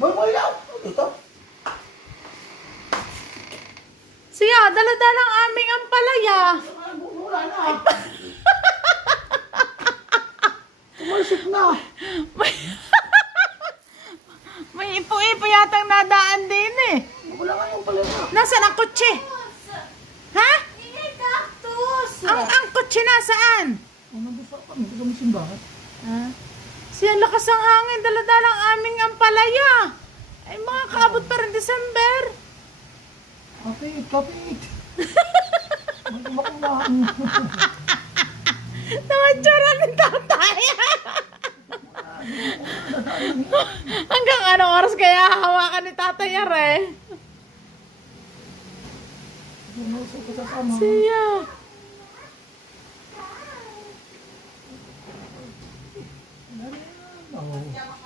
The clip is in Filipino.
Boy mo ilaw. Dito. Siya, dala-dalang aming ampalaya. Wala na. Tumalsik na. May ipo-ipo yatang nadaan din eh. Wala nga yung pala na. Nasaan ang kutsi? Ha? Ingay cactus! Ang kutsi nasaan? Nandun sa kami. Hindi kami simbahan. Ha? Siya, lakas ang hangin, dala-dalang aming ampalaya. Ay, mga kaabot pa rin December. Kapit, kapit. May kumakulaan. Nawatsura ng tatay. Hanggang anong oras kaya hawakan ni tatay are? Pumusok ko sa sama. Siya. Oh.